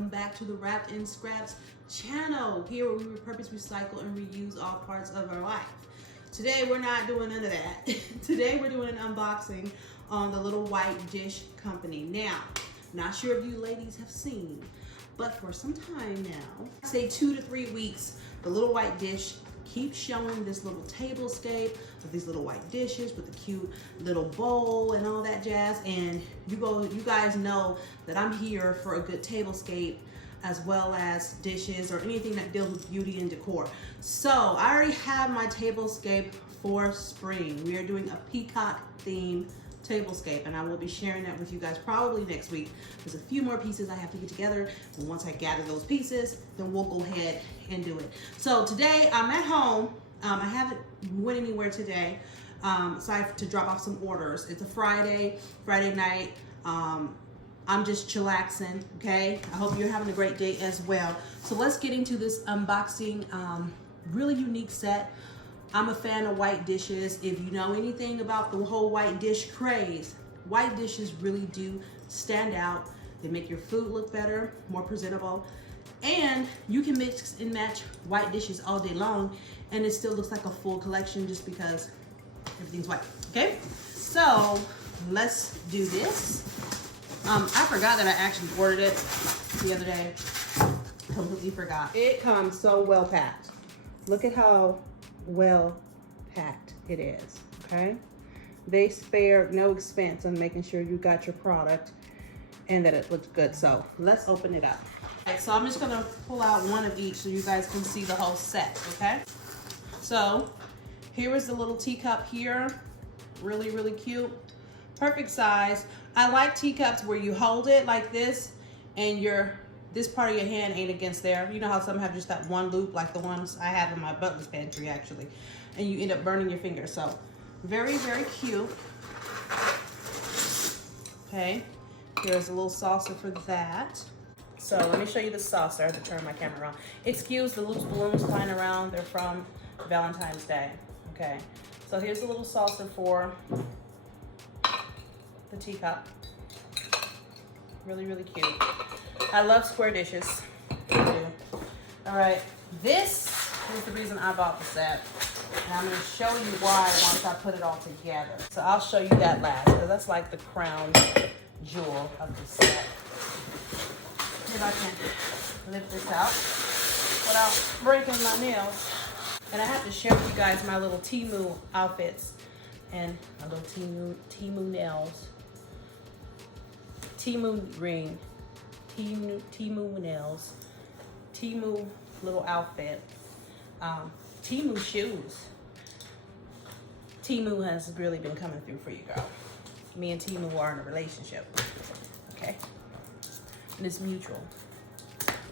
welcome back to the Wrapped in Scraps channel, here where we repurpose, recycle, and reuse all parts of our life. Today we're not doing none of that. Today we're doing an unboxing on the Little White Dish Company. Now, not sure if you ladies have seen, but for some time now, say 2 to 3 weeks, the Little White Dish keeps showing this little tablescape of these little white dishes with the cute little bowl and all that jazz. And you guys know that I'm here for a good tablescape as well as dishes or anything that deals with beauty and decor. So I already have my tablescape for spring. We are doing a peacock theme tablescape, and I will be sharing that with you guys probably next week. There's a few more pieces I have to get together, and once I gather those pieces, then we'll go ahead and do it. So today I'm at home. I haven't went anywhere today, so I have to drop off some orders. It's a Friday night. I'm just chillaxing, okay? I hope you're having a great day as well. So let's get into this unboxing. Really unique set. I'm a fan of white dishes. If you know anything about the whole white dish craze, white dishes really do stand out. They make your food look better, more presentable, and you can mix and match white dishes all day long and it still looks like a full collection just because everything's white, okay? So let's do this. I forgot that I actually ordered it the other day. Completely forgot. It comes so well packed. Look at how well packed it is, okay? They spared no expense on making sure you got your product and that it looks good. So let's open it up. All right, so I'm just gonna pull out one of each so you guys can see the whole set, okay? So here is the little teacup here. Really, really cute. Perfect size. I like teacups where you hold it like this and this part of your hand ain't against there. You know how some have just that one loop, like the ones I have in my butler's pantry actually, and you end up burning your fingers. So very, very cute. Okay, here's a little saucer for that. So let me show you the saucer. I have to turn my camera around. Excuse the loose balloons flying around. They're from Valentine's Day. Okay, so here's a little saucer for the teacup. Really, really cute. I love square dishes. I do. All right, this is the reason I bought the set. And I'm gonna show you why once I put it all together. So I'll show you that last, because that's like the crown jewel of the set. If I can lift this out without breaking my nails. And I have to share with you guys my little Temu outfits and my little Temu nails. Temu ring. Temu nails, Temu little outfit, Temu shoes. Temu has really been coming through for you, girl. Me and Temu are in a relationship, okay? And it's mutual.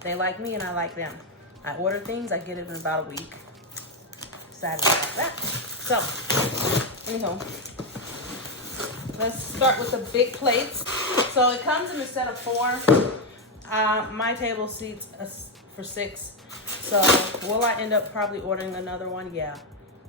They like me and I like them. I order things, I get it in about a week. Excited about that. So, anyhow, let's start with the big plates. So it comes in a set of 4. My table seats for 6. So will I end up probably ordering another one? Yeah.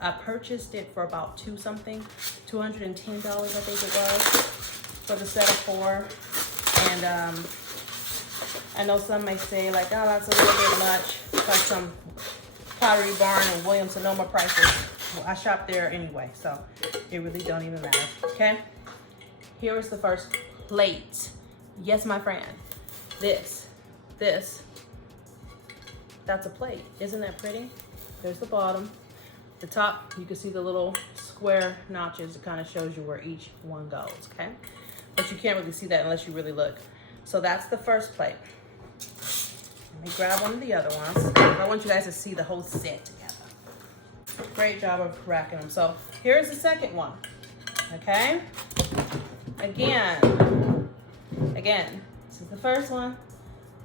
I purchased it for about $210, I think it was, for the set of 4. And I know some may say like, oh, that's a little bit much. It's like some Pottery Barn and Williams Sonoma prices. Well, I shop there anyway, so it really don't even matter, okay? Here is the first plate. Yes, my friend. This, that's a plate. Isn't that pretty? There's the bottom. The top, you can see the little square notches. It kind of shows you where each one goes, okay? But you can't really see that unless you really look. So that's the first plate. Let me grab one of the other ones. I want you guys to see the whole set together. Great job of racking them. So here's the second one, okay? Again, this is the first one.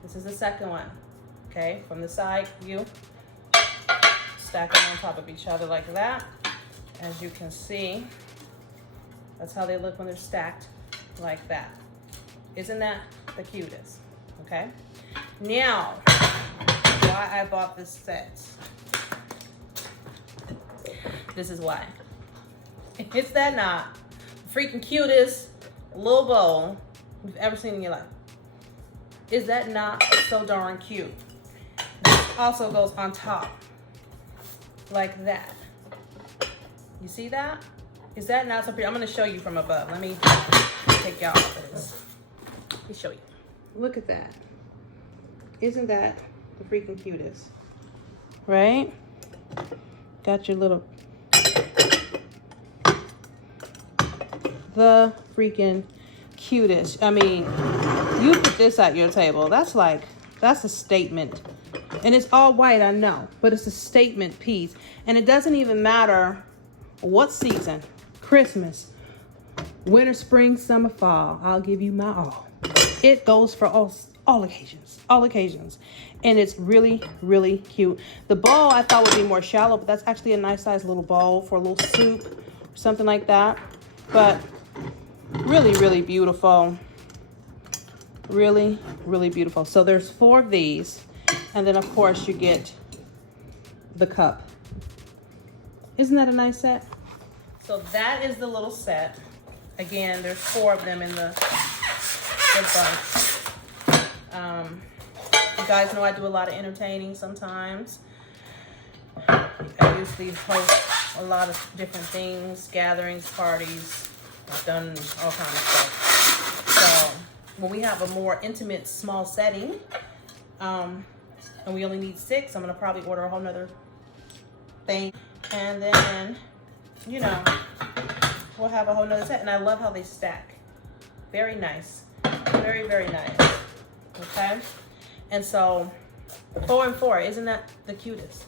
This is the second one, okay? From the side view, stack them on top of each other like that. As you can see, that's how they look when they're stacked like that. Isn't that the cutest, okay? Now, why I bought this set. This is why. It's that not freaking cutest little bowl you've ever seen in your life. Is that not so darn cute? This also goes on top, like that. You see that? Is that not so pretty? I'm gonna show you from above. Let me take y'all off of this. Let me show you. Look at that. Isn't that the freaking cutest? Right? Got your little... The freaking cutest. I mean, you put this at your table. That's a statement. And it's all white, I know, but it's a statement piece. And it doesn't even matter what season. Christmas, winter, spring, summer, fall. I'll give you my all. It goes for all occasions. And it's really, really cute. The bowl I thought would be more shallow, but that's actually a nice size little bowl for a little soup or something like that. But really, really beautiful. Really, really beautiful. So there's 4 of these. And then of course you get the cup. Isn't that a nice set? So that is the little set. Again, there's 4 of them in the bunch. You guys know I do a lot of entertaining sometimes. I usually host a lot of different things, gatherings, parties. I've done all kinds of stuff. So when we have a more intimate, small setting, and we only need 6, I'm gonna probably order a whole nother thing. And then, you know, we'll have a whole nother set. And I love how they stack. Very nice. Very, very nice. Okay? And so, 4 and 4, isn't that the cutest?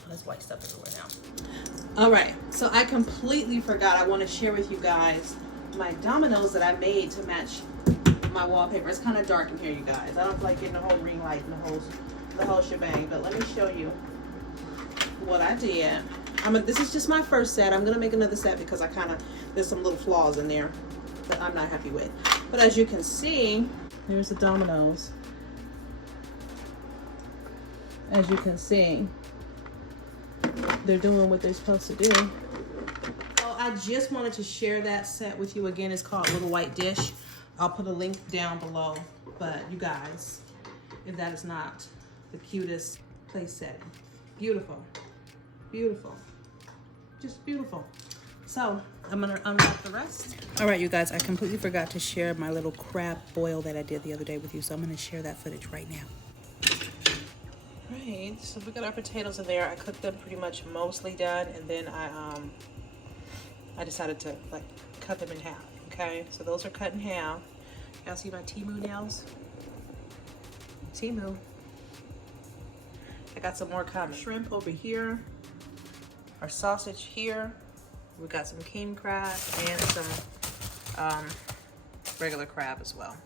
Oh, there's white stuff everywhere now. All right, so I completely forgot. I want to share with you guys my dominoes that I made to match my wallpaper. It's kind of dark in here, you guys. I don't feel like getting the whole ring light and the whole shebang, but let me show you what I did. This is just my first set. I'm gonna make another set because there's some little flaws in there that I'm not happy with. But as you can see, there's the dominoes. As you can see, they're doing what they're supposed to do. So I just wanted to share that set with you. Again, it's called Little White Dish. I'll put a link down below. But you guys, if that is not the cutest place setting. Beautiful. Beautiful. Just beautiful. So I'm gonna unwrap the rest. All right, you guys, I completely forgot to share my little crab boil that I did the other day with you. So I'm gonna share that footage right now. Right, so we got our potatoes in there. I cooked them pretty much mostly done, and then I decided to like cut them in half. Okay, so those are cut in half. Y'all see my Temu nails? Temu. I got some more coming. Shrimp over here. Our sausage here. We got some king crab and some regular crab as well.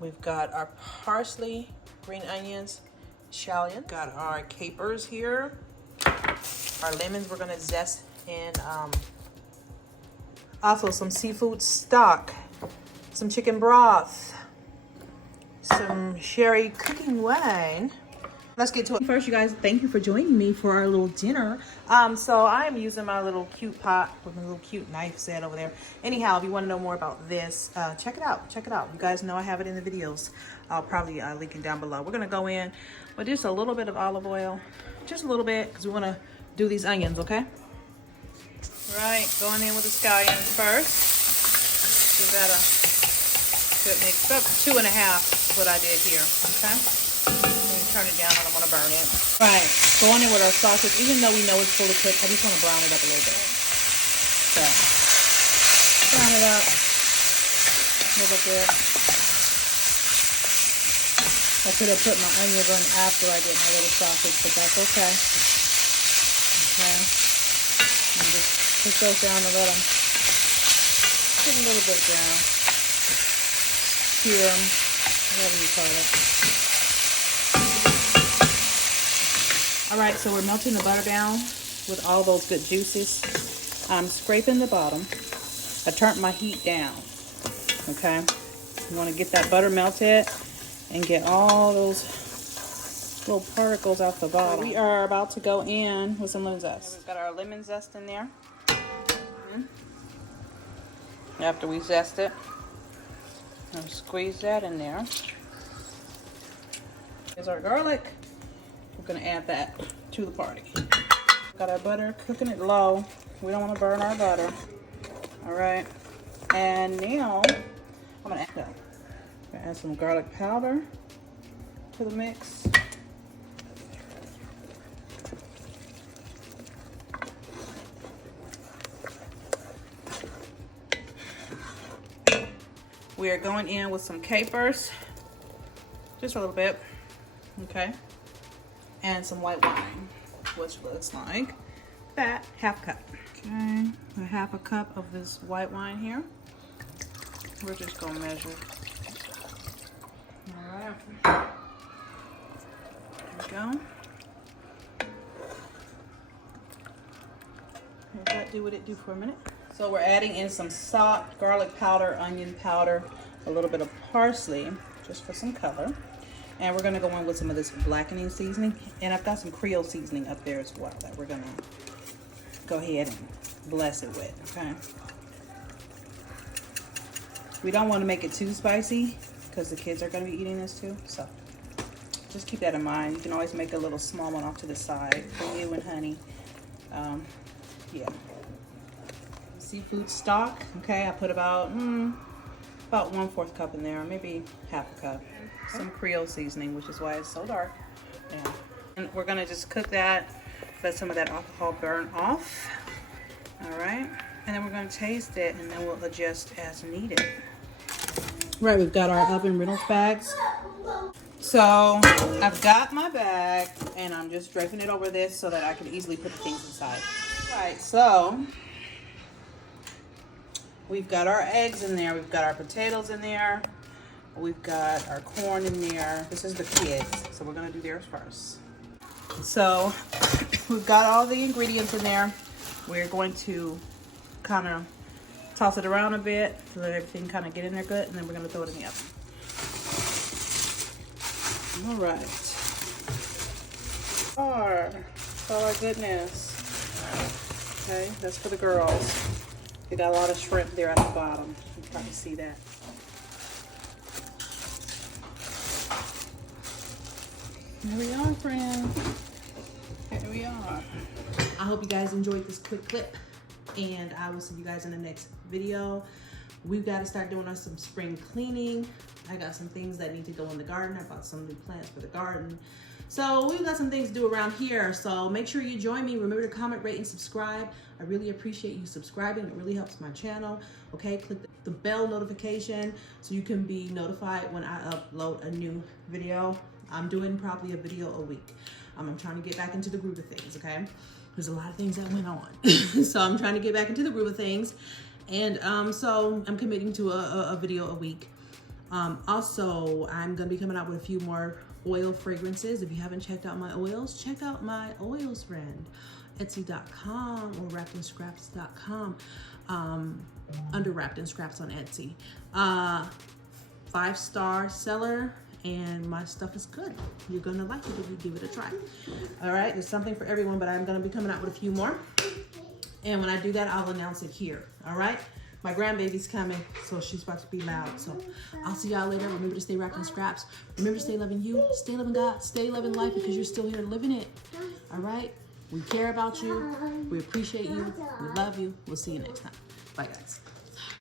We've got our parsley, green onions, scallion. Got our capers here. Our lemons we're gonna zest in. Also some seafood stock, some chicken broth, some sherry cooking wine. Let's get to it. First, you guys, thank you for joining me for our little dinner. So I am using my little cute pot with my little cute knife set over there. Anyhow, if you want to know more about this, check it out. Check it out. You guys know I have it in the videos. I'll probably link it down below. We're going to go in with just a little bit of olive oil. Just a little bit, because we want to do these onions, okay? Right, going in with the scallions first. Give that a good mix. About 2.5 is what I did here, okay? Turn it down, I don't want to burn it. All right, going in with our sausage. Even though we know it's fully cooked, I just want to brown it up a little bit. So, brown it up a little bit. I could have put my onions on after I did my little sausage, but that's okay. Okay. And just put those down and let them get a little bit down. Sear them, whatever you call it. All right, so we're melting the butter down with all those good juices. I'm scraping the bottom. I turned my heat down, okay? You want to get that butter melted and get all those little particles out the bottom. We are about to go in with some lemon zest. We've got our lemon zest in there. After we zest it, I'll squeeze that in there. Here's our garlic. We're gonna add that to the party. Got our butter, cooking it low. We don't want to burn our butter. All right. And now I'm gonna add some garlic powder to the mix. We are going in with some capers, just a little bit, okay, and some white wine, which looks like that, half cup. Okay, a half a cup of this white wine here. We're just gonna measure. All right, there we go. Let that do what it do for a minute. So we're adding in some salt, garlic powder, onion powder, a little bit of parsley, just for some color. And we're gonna go in with some of this blackening seasoning. And I've got some Creole seasoning up there as well that we're gonna go ahead and bless it with, okay? We don't wanna make it too spicy because the kids are gonna be eating this too. So just keep that in mind. You can always make a little small one off to the side for you and honey. Yeah. Seafood stock, okay, I put about 1/4 cup in there, maybe half a cup. Some Creole seasoning, which is why it's so dark. Yeah. And we're gonna just cook that, let some of that alcohol burn off. All right, and then we're gonna taste it and then we'll adjust as needed. Right, we've got our oven Reynolds bags. So I've got my bag and I'm just draping it over this so that I can easily put the things inside. All right, so we've got our eggs in there. We've got our potatoes in there. We've got our corn in there. This is the kids, so we're gonna do theirs first. So we've got all the ingredients in there. We're going to kind of toss it around a bit to let everything kind of get in there good, and then we're gonna throw it in the oven. All right. Oh my goodness. Okay, that's for the girls. We got a lot of shrimp there at the bottom. You can probably see that. Here we are, friends. Here we are. I hope you guys enjoyed this quick clip, and I will see you guys in the next video. We've got to start doing us some spring cleaning. I got some things that need to go in the garden. I bought some new plants for the garden. So we've got some things to do around here. So make sure you join me. Remember to comment, rate, and subscribe. I really appreciate you subscribing. It really helps my channel. Okay, click the bell notification so you can be notified when I upload a new video. I'm doing probably a video a week. I'm trying to get back into the groove of things, okay? There's a lot of things that went on. So I'm trying to get back into the groove of things. And so I'm committing to a video a week. Also, I'm gonna be coming out with a few more oil fragrances. If you haven't checked out my oils, check out my oils friend, Etsy.com or wrappedinscraps.com, under Wrapped in Scraps on Etsy. 5-star seller, and my stuff is good. You're gonna like it if you give it a try. All right, there's something for everyone, but I'm gonna be coming out with a few more. And when I do that, I'll announce it here, all right? My grandbaby's coming, so she's about to be loud. So I'll see y'all later. Remember to stay wrapped in scraps. Remember to stay loving you, stay loving God, stay loving life because you're still here living it, all right? We care about you. We appreciate you. We love you. We'll see you next time. Bye, guys.